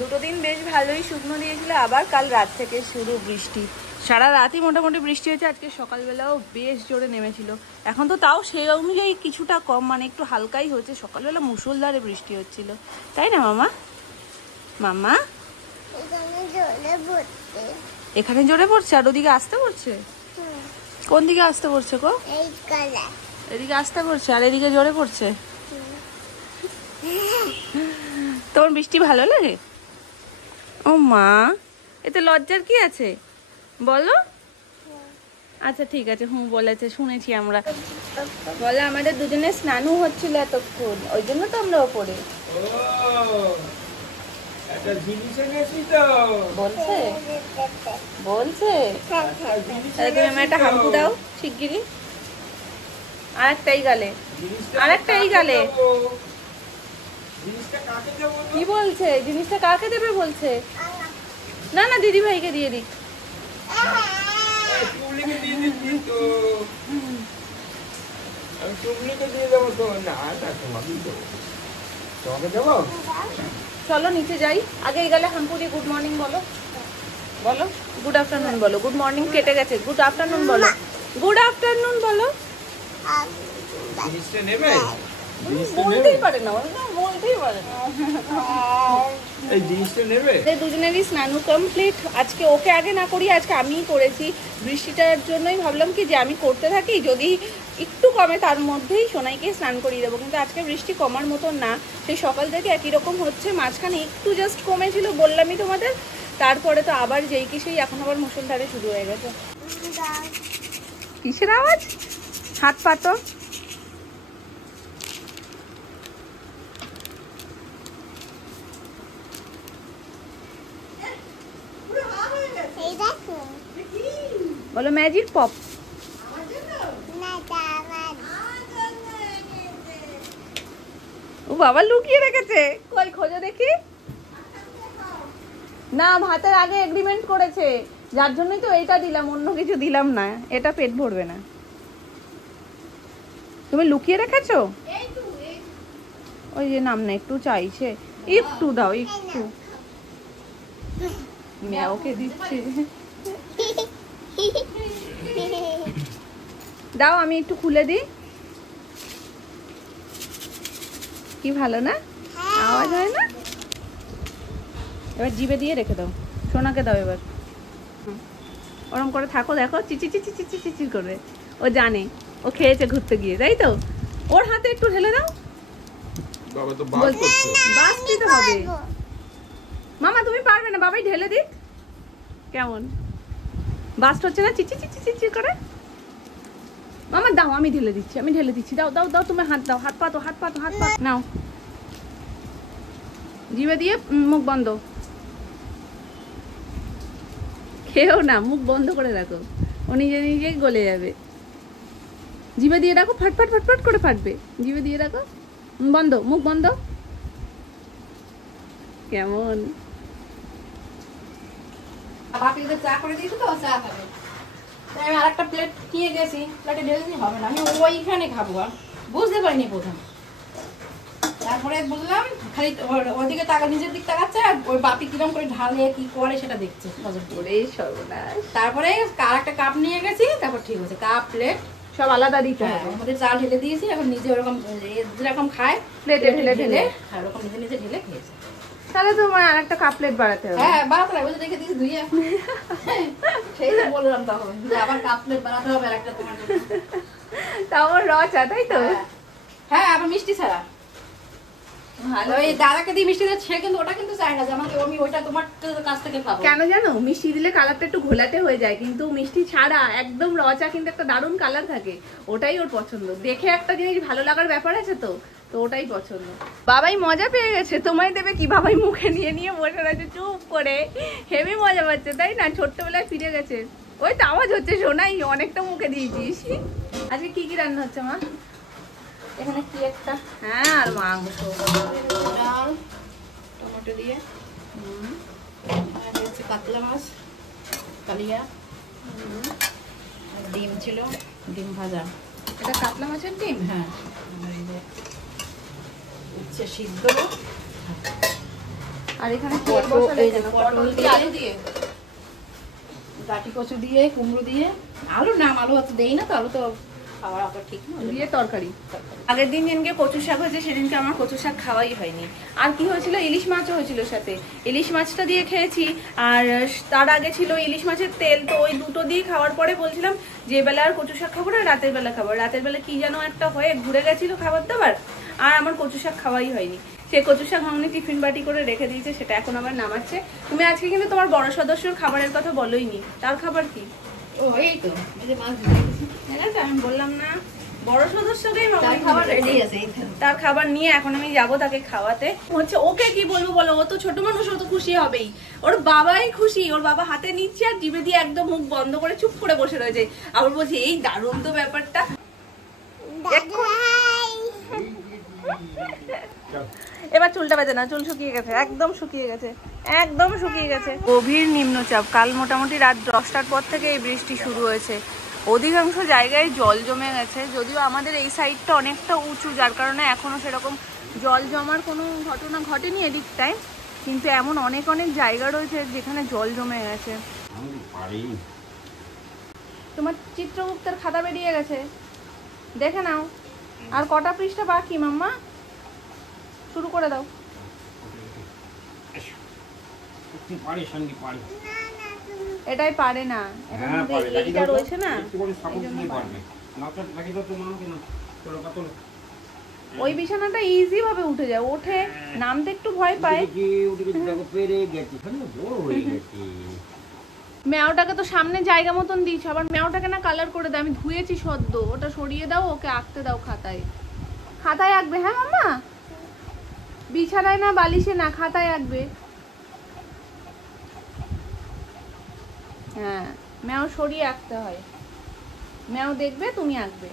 দুটো দিন বেশ ভালোই শুকনো দিয়েছিল, আবার কাল রাত থেকে শুরু বৃষ্টি। সারা রাতই মোটামুটি বৃষ্টি হয়েছে, আজকে সকালবেলাও বেশ জোরে নেমেছিল। এখন তো তাও সেই অনুযায়ী কিছুটা কম, মানে একটু হালকাই হচ্ছে। সকালবেলা মুষলধারে বৃষ্টি হচ্ছিল, তাই না মামা? মামা এখানে জোরে পড়ছে আর ওদিকে আসতে পড়ছে? কোন দিকে আসতে পড়ছে গো? এদিকে আসতে পড়ছে আর এদিকে জোরে পড়ছে। তোমার বৃষ্টি ভালো লাগে? ও মা, এতে লজ্জার কি আছে বলো? আচ্ছা ঠিক আছে, বলেছে, শুনেছি আমরা। বলে আমাদের দুজনের স্নানও হচ্ছিল এতক্ষণ, ওই জন্য তো আমরা ওপরে। বলছে বলছে তুমি আমার একটা হাম্পু দাও শিগগিরই। আরেকটাই গালে, আরেকটাই গালে। কি বলছে? জিনিসটা কাকে দেবে বলছে? না না, দিদি ভাইকে দিয়ে দিক। চলো নিচে যাই, আগে এই গালে হাম্পু দিয়ে গুড মর্নিং বলো। বলো গুড আফটারনুন বলো। গুড মর্নিং কেটে গেছে, গুড আফটারনুন বলো। গুড আফটারনুন বলো। বলতেই পারে না, বলতেই পারে না। এই জিনিসটা নেবে। দুজনেরই স্নানু কমপ্লিট। আজকে ওকে আগে না করি, আজকে আমিই করেছি। বৃষ্টিটার জন্যই ভাবলাম কি যে আমি করতে থাকি, যদি একটু কমে তার মধ্যেই সোনাইকে স্নান করিয়ে দেবো। কিন্তু আজকে বৃষ্টি কমার মতো না, সেই সকাল থেকে একই রকম হচ্ছে। মাঝখানে একটু জাস্ট কমেছিল, বললামই তোমাদের। তারপরে তো আবার যেই কি সেই, এখন আবার মুষলধারে শুরু হয়ে গেছে। কিসের আওয়াজ? হাত পাতো। বলো ম্যাজিক পপ। ও বাবা লুকিয়ে রেখেছে, কই খোঁজো দেখি। না, ভাতের আগে এগ্রিমেন্ট করেছে, যার জন্যই তো এইটা দিলাম, অন্য কিছু দিলাম না। এটা পেট ভরবে না। তুমি লুকিয়ে রেখেছো? ওই যে নাম না, একটু চাইছে, একটু দাও, একটু। ম্যাওকে দিচ্ছে। দাও আমি একটু খুলে দিই। কি ভালো না আওয়াজ হয় না? এবার জিভে দিয়ে রেখে দাও, সোনাকে দাও এবার। ওরম করে থাকো, দেখো চিচি চিচি চিচি চিচি করে। ও জানে ও খেয়েছে ঘুরতে গিয়ে, তাই তো? ওর হাতে একটু ঢেলে দাও। বাসতে তো হবে মামা, তুমি পারবে না, বাবাই ঢেলে দিক। কেমন বাস্ট হচ্ছে না? চিচি চিচি চিচি করে। মামা দাও, আমি ঢেলে দিচ্ছি, আমি ঢেলে দিচ্ছি। দাও দাও দাও, তুমি হাত দাও, হাত পাতো, হাত পাতো, হাত পাতো। নাও, জিভে দিয়ে, মুখ বন্ধ। খেয়েও না, মুখ বন্ধ করে রাখো, ও নিজে নিজেই গলে যাবে। জিভে দিয়ে রাখো, ফাটফাট ফাটফাট করে ফাটবে। জিভে দিয়ে রাখো, বন্ধ, মুখ বন্ধ। কেমন? বাপিকে চা করে দিয়েছি তো, চা খাবে। আমি আর একটা প্লেট নিয়ে গেছি, প্লেটে ঢেলে দিই হবে না, আমি ওইখানে খাবো। আর বুঝতে পারিনি প্রথম, তারপরে বললাম খালি ওদিকে তাকা, নিজের দিক তাকাচ্ছে, আর ওই বাপি কিরম করে ঢালে কি করে সেটা দেখছে। সর্বনাশ। তারপরে আর একটা কাপ নিয়ে গেছি, তারপর ঠিক আছে, কাপ প্লেট সব আলাদা দিতে হ্যাঁ, হবে। আমাদের চাল ঢেলে দিয়েছি, এখন নিজে ওরকম যেরকম খায় প্লেটে ঢেলে ঢেলে ওরকম নিজে নিজে ঢেলে খেয়েছে। তাহলে তোমার আর একটা কাপ প্লেট বাড়াতে হবে। হ্যাঁ বাড়াতে লাগবে, দেখে দিয়েছি ধুইয়ে। সেই তো বললাম তখন যে আবার কাপ প্লেট বানাতে হবে আর একটা তোমার জন্য। তাও রচা, তাই তো? হ্যাঁ, আবার মিষ্টি ছাড়া। ওই দাদাকে দিয়ে মিষ্টি দিচ্ছে, সে কিন্তু ওটা কিন্তু চায় না যে আমাকে, আমি ওইটা তোমার কাছ থেকে খাবো। কেন জানো? মিষ্টি দিলে কালারটা একটু ঘোলাটে হয়ে যায়, কিন্তু মিষ্টি ছাড়া একদম রচা কিন্তু একটা দারুণ কালার থাকে। ওটাই ওর পছন্দ। দেখে একটা জিনিস ভালো লাগার ব্যাপার আছে তো, তো ওটাই পছন্দ। বাবাই মজা পেয়ে গেছে, তোমায় দেবে কি? বাবাই মুখে নিয়ে নিয়ে বসে রয়েছে চুপ করে, হেভি মজা পাচ্ছে, তাই না? ছোট্টবেলায় ফিরে গেছে। ওই তো আওয়াজ হচ্ছে, শোনাই অনেকটা মুখে দিয়েছিস। আজকে কি কি রান্না হচ্ছে মা? এখানে কি একটা, হ্যাঁ, আর মাংস, ডাল টমেটো দিয়ে, আর হচ্ছে কাতলা মাছ কালিয়া, আর ডিম ছিল, ডিম ভাজা। এটা কাতলা মাছের ডিম? হ্যাঁ, আর এই যে উচ্ছে সিদ্ধ। আর এখানে তেল বসালে কেন? পটল দিয়ে আলু দিয়ে, গাটি কচু দিয়ে, কুমড়ো দিয়ে, আলু নাম আলু অত দেই না তো, আলু তো খাওয়া অত ঠিক না, দিয়ে তরকারি। আগের দিন যেদিনকে কচু শাক হয়েছে সেদিনকে আমার কচু শাক খাওয়াই হয়নি। আর কি হয়েছিল, ইলিশ মাছও হয়েছিল সাথে, ইলিশ মাছটা দিয়ে খেয়েছি। আর তার আগে ছিল ইলিশ মাছের তেল, তো ওই দুটো দিয়ে খাওয়ার পরে বলছিলাম যে বেলা আর কচু শাক খাবো না, রাতের বেলা খাবো। রাতের বেলা কি যেন একটা হয়ে ঘুরে গেছিল খাবার দাবার, আর আমার কচু শাক খাওয়াই হয়নি। সে কচু শাক মামনি টিফিন বাটি করে রেখে দিয়েছে, সেটা এখন আবার নামাচ্ছে। তুমি আজকে কিন্তু তোমার বড় সদস্যর খাবারের কথা বলোই নি, তার খাবার কি? ও এই তো এই যে মাছ দিয়েছে, আমি বললাম না বড় সদস্যকেই খাবার রেডি আছে, তার খাবার নিয়ে এখন আমি যাবো তাকে খাওয়াতে। হচ্ছে ওকে কি বলবো বলো, ও তো ছোট মানুষ, ও তো খুশি হবেই। ওর বাবাই খুশি, ওর বাবা হাতে নিচ্ছে আর জিভে দিয়ে একদম মুখ বন্ধ করে চুপ করে বসে রয়েছে। আবার বলছি এই দারুণ তো ব্যাপারটা। এবার চুলটা বেঁধে না, চুল শুকিয়ে গেছে, একদম শুকিয়ে গেছে, একদম শুকিয়ে গেছে। গভীর নিম্নচাপ, কাল মোটামুটি রাত 10টার পর থেকে এই বৃষ্টি শুরু হয়েছে। অধিকাংশ জায়গায় জল জমে গেছে, যদিও আমাদের এই সাইডটা অনেকটা উঁচু, যার কারণে এখনো সেরকম জল জমার কোনো ঘটনা ঘটেনি এদিকটায়, কিন্তু এমন অনেক অনেক জায়গা রয়েছে যেখানে জল জমে গেছে। তোমার চিত্রগুপ্তের খাতা বেরিয়ে গেছে, দেখে নাও। আর কটা পৃষ্ঠা বাকি মাম্মা? শুরু করে দাও। এটাই পারে না, এইটা রয়েছে না, ওই বিছানাটা ইজি ভাবে উঠে যায়, ওঠে নামতে একটু ভয় পায়। মেয়াওটাকে তো সামনে জায়গা মতন দিয়েছো, আবার মেয়াওটাকে না কালার করে দাও। আমি ধুয়েছি সদ্য, ওটা সরিয়ে দাও, ওকে আঁকতে দাও খাতায়। খাতায় আঁকবে, হ্যাঁ মাম্মা? বিছানায় না, বালিশে না, খাতায় আঁকবে। হ্যাঁ, মেয়াও সরিয়ে আঁকতে হয়, মেয়াও দেখবে তুমি আঁকবে।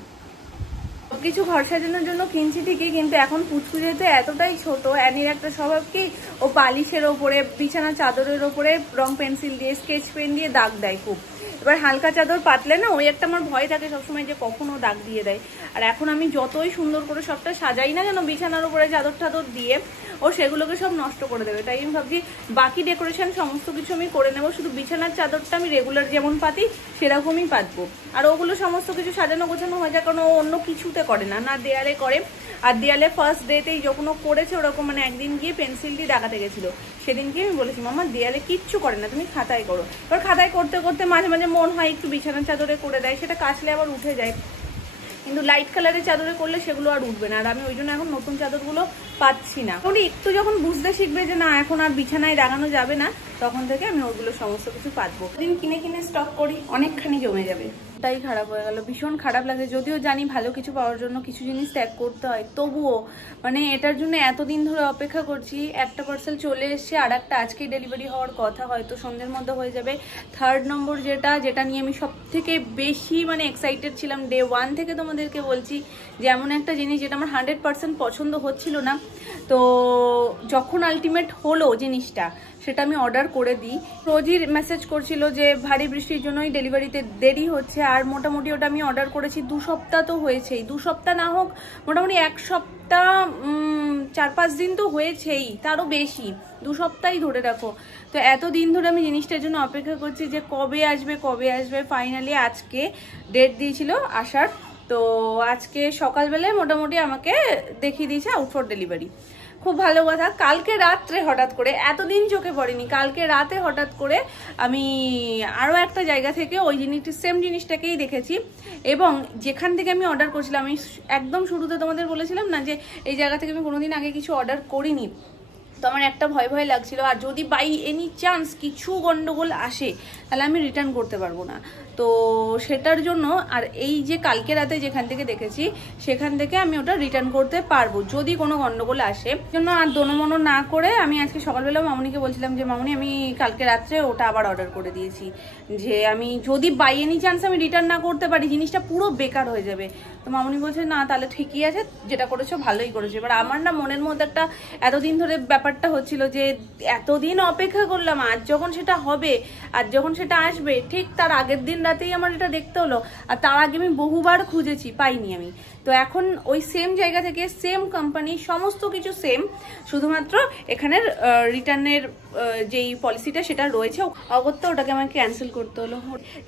সবকিছু ঘর সাজানোর জন্য কিনছি ঠিকই, কিন্তু এখন পুচকু যেহেতু এতটাই ছোট, অ্যানির একটা স্বভাব কি, ও বালিশের ওপরে, বিছানা চাদরের ওপরে রং পেন্সিল দিয়ে, স্কেচ পেন দিয়ে দাগ দেয় খুব। এবার হালকা চাদর পাতলে না, ওই একটা আমার ভয় থাকে সবসময় যে কখন ও দাগ দিয়ে দেয়। আর এখন আমি যতই সুন্দর করে সবটা সাজাই না কেন বিছানার উপরে চাদর টাদর দিয়ে, ও সেগুলোকে সব নষ্ট করে দেবে। তাই আমি ভাবছি বাকি ডেকোরেশন সমস্ত কিছু আমি করে নেবো, শুধু বিছানার চাদরটা আমি রেগুলার যেমন পাতি সেরকমই পাতবো। আর ওগুলো সমস্ত কিছু সাজানো গোছানো হয়ে যায়, কারণ ও অন্য কিছুতে করে না, না দেয়ালে করে। আর দেয়ালে ফার্স্ট ডেতেই যখন ও করেছে ওরকম, মানে একদিন গিয়ে পেন্সিল দিয়ে দাগাতে গেছিলো, সেদিনকে আমি বলেছি মামা দেয়ালে কিচ্ছু করে না, তুমি খাতায় করো। এবার খাতায় করতে করতে মাঝে মাঝে মন হয় একটু বিছানার চাদরে করে দেয়, সেটা কাচলে আবার উঠে যায়, কিন্তু লাইট কালারের চাদরে করলে সেগুলো আর উঠবে না। আর আমি ওই জন্য এখন নতুন চাদরগুলো পাচ্ছি না। একটু যখন বুঝতে শিখবে যে না এখন আর বিছানায় দাগানো যাবে না, তখন থেকে আমি ওগুলো সমস্ত কিছু পাতবো। দিন কিনে কিনে স্টক করি, অনেকখানি জমে যাবে। তাই খারাপ হয়ে গেল, ভীষণ খারাপ লাগে। যদিও জানি ভালো কিছু পাওয়ার জন্য কিছু জিনিস ত্যাগ করতে হয়, তবুও মানে এটার জন্য এতদিন ধরে অপেক্ষা করছি। একটা পার্সেল চলে এসছে, আর একটা আজকেই ডেলিভারি হওয়ার কথা, হয়তো সন্ধ্যের মধ্যে হয়ে যাবে। 3rd নম্বর যেটা নিয়ে আমি সব থেকে বেশি মানে এক্সাইটেড ছিলাম, ডে 1 থেকে তোমাদেরকে বলছি যে এমন একটা জিনিস যেটা আমার 100% পছন্দ হচ্ছিল না, তো যখন আলটিমেট হলো জিনিসটা, সেটা আমি অর্ডার করে দিই। রোজই মেসেজ করছিল যে ভারী বৃষ্টির জন্যই ডেলিভারিতে দেরি হচ্ছে, আর মোটামুটি ওটা আমি অর্ডার করেছি 2 সপ্তাহ তো হয়েছেই, 2 সপ্তাহ না হোক মোটামুটি 1 সপ্তাহ 4-5 দিন তো হয়েছেই, তারও বেশি, 2 সপ্তাহই ধরে রাখো। তো এতদিন ধরে আমি জিনিসটার জন্য অপেক্ষা করছি যে কবে আসবে কবে আসবে। ফাইনালি আজকে ডেট দিয়েছিল আসার, তো আজকে সকালবেলায় মোটামুটি আমাকে দেখিয়ে দিয়েছে আউট ফর ডেলিভারি। খুব ভালো কথা। কালকে রাত্রে হঠাৎ করে, এতদিন চোখে পড়েনি, কালকে রাতে হঠাৎ করে আমি আরও একটা জায়গা থেকে ওই জিনিসটি সেম জিনিসটাকেই দেখেছি, এবং যেখান থেকে আমি অর্ডার করছিলাম, আমি একদম শুরুতে তোমাদের বলেছিলাম না যে এই জায়গা থেকে আমি কোনোদিন আগে কিছু অর্ডার করিনি, তো আমার একটা ভয় ভয় লাগছিল। আর যদি বাই এনি চান্স কিছু গন্ডগোল আসে তাহলে আমি রিটার্ন করতে পারবো না, তো সেটার জন্য আর এই যে কালকে রাতে যেখান থেকে দেখেছি সেখান থেকে আমি ওটা রিটার্ন করতে পারবো যদি কোনো গন্ডগোল আসে। জন্য আর দোনোমনো না করে আমি আজকে সকালবেলা মামুনিকে বলছিলাম যে মামুনি আমি কালকে রাত্রে ওটা আবার অর্ডার করে দিয়েছি, যে আমি যদি বাই এনি চান্স আমি রিটার্ন না করতে পারি জিনিসটা পুরো বেকার হয়ে যাবে। তো মামুনি বলছে না তাহলে ঠিকই আছে, যেটা করেছো ভালোই করেছো। এবার আমার না মনের মধ্যে একটা এতদিন ধরে ব্যাপার ব্যাপারটা হচ্ছিল যে এতদিন অপেক্ষা করলাম, আজ যখন সেটা হবে, আর যখন সেটা আসবে ঠিক তার আগের দিন রাতেই আমার এটা দেখতে হলো। আর তার আগে আমি বহুবার খুঁজেছি, পাইনি আমি। তো এখন ওই সেম জায়গা থেকে সেম কোম্পানি, সমস্ত কিছু সেম, শুধুমাত্র এখানের রিটার্নের যেই পলিসিটা সেটা রয়েছে অগত্যা, ওটাকে আমাকে ক্যান্সেল করতে হলো।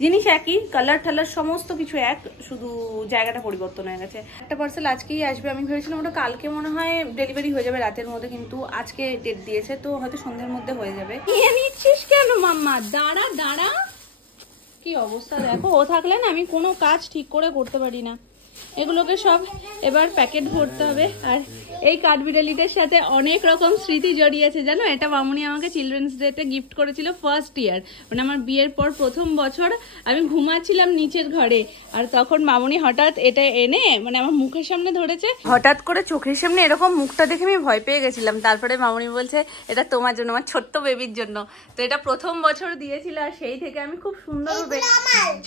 জিনিস একই, কালার ঠালার সমস্ত কিছু এক, শুধু জায়গাটা পরিবর্তন হয়ে গেছে। একটা পার্সেল আজকেই আসবে, আমি ভেবেছিলাম ওটা কালকে মনে হয় ডেলিভারি হয়ে যাবে রাতের মধ্যে, কিন্তু আজকে ডেট দিয়েছে, তো হয়তো সন্ধ্যের মধ্যে হয়ে যাবে। নিয়ে নিচ্ছিস কেন মাম্মা? দাঁড়া দাঁড়া, কি অবস্থা দেখো। ও থাকলে না আমি কোনো কাজ ঠিক করে করতে পারি না। এগুলোকে সব এবার প্যাকেট ভরতে হবে। আর এই কাঠবিড়ালিটার সাথে অনেক রকম স্মৃতি জড়িয়েছে জানো। এটা মামুনি আমাকে চিলড্রেন্স ডেতে গিফট করেছিল ফার্স্ট ইয়ার, মানে আমার বিয়ের পর প্রথম বছর। আমি ঘুমাচ্ছিলাম নিচের ঘরে, আর তখন মামুনি হঠাৎ এটা এনে মানে আমার মুখের সামনে ধরেছে। হঠাৎ করে চোখের সামনে এরকম মুখটা দেখে আমি ভয় পেয়ে গেছিলাম। তারপরে মামুনি বলছে এটা তোমার জন্য, আমার ছোট্ট বেবির জন্য। তো এটা প্রথম বছর দিয়েছিল, আর সেই থেকে আমি খুব সুন্দরভাবে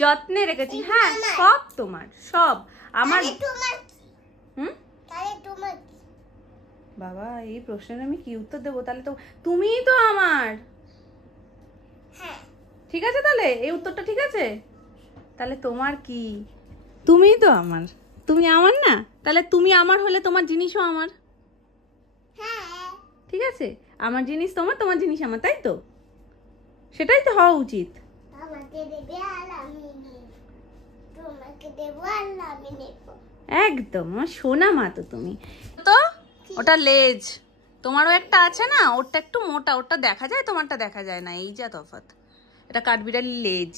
যত্নে রেখেছি। হ্যাঁ, সব তোমার, সব আমার। বাবা, এই প্রশ্নের আমি কি উত্তর দেবো? তাহলে তো তুমিই তো আমার। ঠিক আছে, তাহলে এই উত্তরটা ঠিক আছে। তাহলে তোমার কি? তুমিই তো আমার, তুমি আমার না? তাহলে তুমি আমার হলে তোমার জিনিসও আমার। ঠিক আছে, আমার জিনিস তোমার, তোমার জিনিস আমার, তাই তো? সেটাই তো হওয়া উচিত। একদম আমার সোনা মা তো তুমি। তো ওটা লেজ, তোমারও একটা আছে না, ওটা একটু মোটা, ওটা দেখা যায়, তোমারটা দেখা যায় না, এই যা তফাৎ। এটা কাঠবিড়ালির লেজ।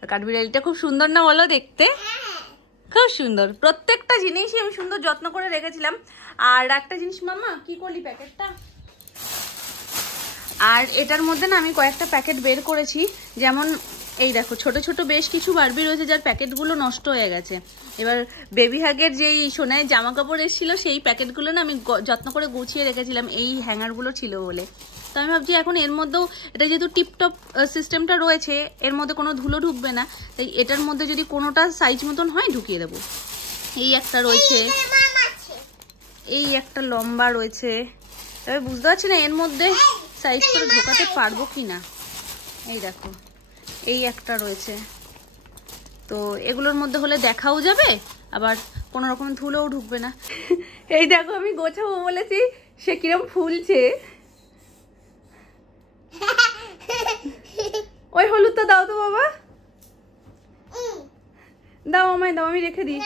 আর কাঠবিড়ালিটা খুব সুন্দর না বলো দেখতে? খুব সুন্দর। প্রত্যেকটা জিনিসই আমি সুন্দর যত্ন করে রেখেছিলাম। আর একটা জিনিস মামা, কি করলি প্যাকেটটা? আর এটার মধ্যে না আমি কয়েকটা প্যাকেট বের করেছি, যেমন এই দেখো ছোট ছোট বেশ কিছু বারবি রয়েছে যার প্যাকেটগুলো নষ্ট হয়ে গেছে। এবার বেবি হাগের যেই সোনায় জামা কাপড় এসেছিল সেই প্যাকেটগুলো না আমি যত্ন করে গুছিয়ে রেখেছিলাম, এই হ্যাঙ্গারগুলো ছিল বলে। তো আমি ভাবছি এখন এর মধ্যেও, এটা যেহেতু টিপটপ সিস্টেমটা রয়েছে, এর মধ্যে কোনো ধুলো ঢুকবে না, তাই এটার মধ্যে যদি কোনোটা সাইজ মতন হয় ঢুকিয়ে দেবো। এই একটা রয়েছে, এই একটা লম্বা রয়েছে। তবে বুঝতে পারছি না এর মধ্যে সাইজ করে ঢোকাতে পারবো কি না। এই দেখো, এই একটা রয়েছে। তো এগুলোর মধ্যে হলে দেখাও যাবে, আবার কোনো রকম ধুলোও ঢুকবে না। এই দেখো আমি গোছাবো বলেছি, সে কিরম ফুলছে। ওই হলুদটা দাও তো বাবা, দাও আমায়, দাও, আমি রেখে দিই।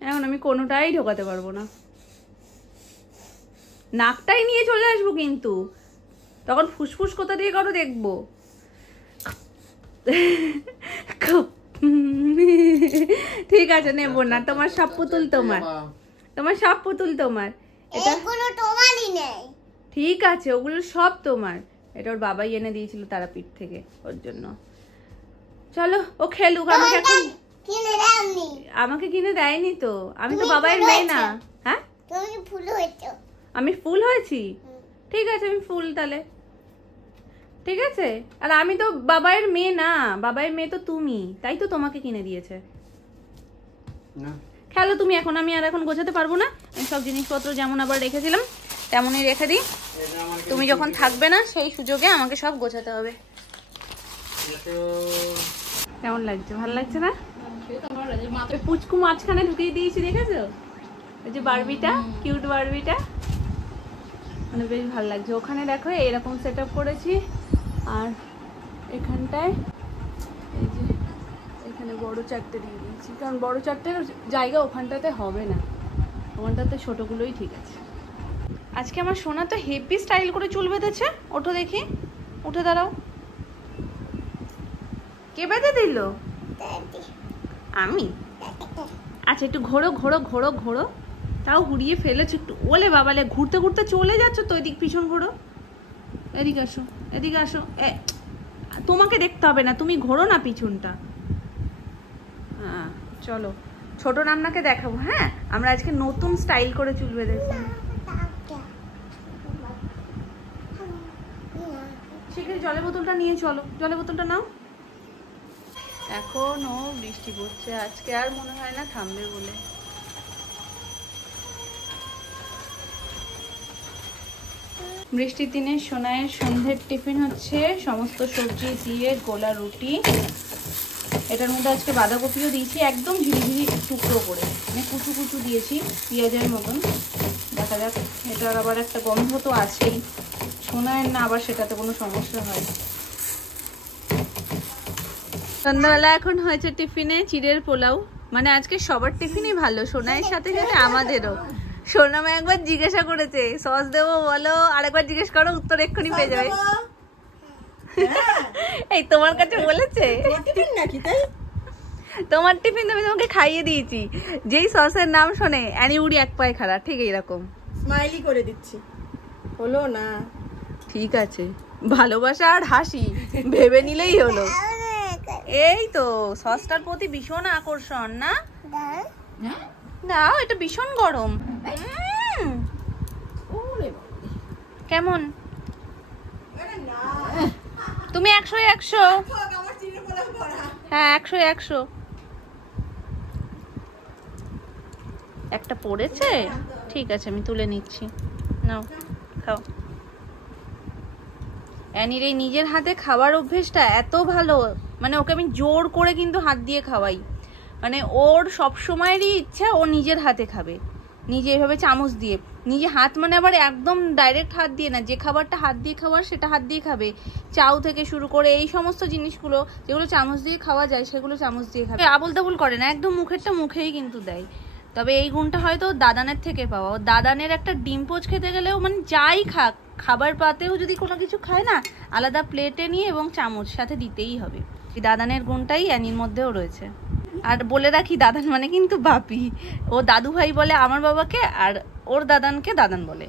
এখন আমি কোনোটাই ঢোকাতে পারবো না, নাকটাই নিয়ে চলে আসবো, কিন্তু তখন ফুসফুস কোথা দিয়ে করো দেখবো। ঠিক আছে, নেবো না। তোমার সব পুতুল তোমার, তোমার সব পুতুল তোমার। এটা ঠিক আছে, ওগুলো সব তোমার। এটা ওর বাবাই এনে দিয়েছিল তারাপীঠ থেকে, ওর জন্য। চলো ও খেলুক, আমাকে এখন আমাকে কিনে দেয়নি তো, আমি তো বাবাইয়ের মেয়ে না। হ্যাঁ, আমি ফুল হয়েছি। ঠিক আছে, আমি ফুল তাহলে। ঠিক আছে, আর আমি তো বাবাইয়ের মেয়ে না, বাবাইয়ের মেয়ে তো তুমি, তাই তো তোমাকে কিনে দিয়েছে। খেলো তুমি এখন, আমি আর এখন গোছাতে পারবো না। আমি সব জিনিসপত্র যেমন আবার রেখেছিলাম তেমনই রেখে দিই। তুমি যখন থাকবে না সেই সুযোগে আমাকে সব গোছাতে হবে। কেমন লাগছে? ভালো লাগছে না? পুচকু মাঝখানে ঢুকিয়ে দিয়েছি, দেখেছো? ওই যে বারবিটা, কিউট বারবিটা, মানে বেশ ভালো লাগছে। ওখানে দেখো এরকম সেট আপ করেছি, আর এখানটায় এই যে এখানে বড় চারটে দিয়ে দিয়েছি, কারণ বড় চারটের জায়গা ওখানটাতে হবে না, ওখানটাতে ছোটগুলোই ঠিক আছে। আজকে আমার সোনা তো হেভি স্টাইল করে চুল বেঁধেছে। ওঠো দেখি, উঠে দাঁড়াও। কে বেঁধে দিল? আমি? আচ্ছা, একটু ঘোরো ঘোরো ঘোরো ঘোরো, তাও ঘুরিয়ে ফেলেছো একটু। ওলে বাবালে, ঘুরতে ঘুরতে চলে যাচ্ছ তো, এদিক পিছন ঘোরো। এদিকে আসো, এদিকে আসো। তোমাকে দেখতে হবে না, তুমি ঘোরো না পিছনটা। হ্যাঁ চলো, ছোট রান্নাকে দেখাবো। হ্যাঁ, আমরা আজকে নতুন স্টাইল করে চুল বেঁধেছি। শিগগির জলের বোতলটা নিয়ে চলো, জলের বোতলটা নাও। এখনো বৃষ্টি পড়ছে, আজকে আর মনে হয় না থামবে বলে। বৃষ্টির দিনে সোনায়ের সন্ধ্যের টিফিন হচ্ছে সমস্ত সবজি দিয়ে গোলা রুটি। এটার মধ্যে আজকে বাঁধাকপিও দিয়েছি, একদম ঝিরিঝিরি টুকরো করে, মানে কুচু কুচু দিয়েছি পেঁয়াজের মতন। দেখা যাক, এটার আবার একটা গন্ধ তো আছেই, সোনায়ের না আবার সেটাতে কোনো সমস্যা হয়। সন্ধ্যাবেলা এখন হয়েছে টিফিনে চিড়ের পোলাও, মানে আজকে সবার টিফিনই ভালো, সোনায়ের সাথে সাথে আমাদেরও। সোনামা একবার জিজ্ঞাসা করেছে সস দেবো বলো, আরেকবার জিজ্ঞেস করো, উত্তর এক্ষুনি পেয়ে যাবে। এই তোমার কাছে বলেছে তোমার টিফিন আমি তোমাকে খাইয়ে দিয়েছি, যেই সসের নাম শোনে অ্যানি উড়ি এক পায়ে খাড়া, ঠিক এইরকম স্মাইলি করে দিচ্ছি, হলো না? ঠিক আছে, ভালোবাসা আর হাসি ভেবে নিলেই হলো। এই তো সসটার প্রতি ভীষণ আকর্ষণ না? দাও, এটা ভীষণ গরম। কেমন তুমি? 100 হ্যাঁ 100 একটা পড়েছে, ঠিক আছে আমি তুলে নিচ্ছি, নাও খাও। অ্যানির এই নিজের হাতে খাবার অভ্যেসটা এত ভালো, মানে ওকে আমি জোর করে কিন্তু হাত দিয়ে খাওয়াই, মানে ওর সব সময়েরই ইচ্ছা ও নিজের হাতে খাবে, নিজে এভাবে চামচ দিয়ে, নিজে হাত মানে আবার একদম ডাইরেক্ট হাত দিয়ে না, যে খাবারটা হাত দিয়ে খাওয়ার সেটা হাত দিয়ে খাবে, চাউ থেকে শুরু করে এই সমস্ত জিনিসগুলো যেগুলো চামচ দিয়ে খাওয়া যায় সেগুলো চামচ দিয়ে খাবে, আবল তাবল করে না, একদম মুখেরটা মুখেই কিন্তু দেয়। তবে এই গুণটা হয়তো দাদানের থেকে পাওয়া, দাদানের একটা ডিম পোচ খেতে গেলেও মানে যাই খাক, খাবার পাতেও যদি কোনো কিছু খায় না, আলাদা প্লেটে নিয়ে এবং চামচ সাথে দিতেই হবে। এই দাদানের গুণটাই অ্যানির মধ্যেও রয়েছে। আর বলে রাখি, দাদান মানে কিন্তু বাপি, ও দাদু ভাই বলে আমার বাবাকে, আর ওর দাদানকে দাদান বলে।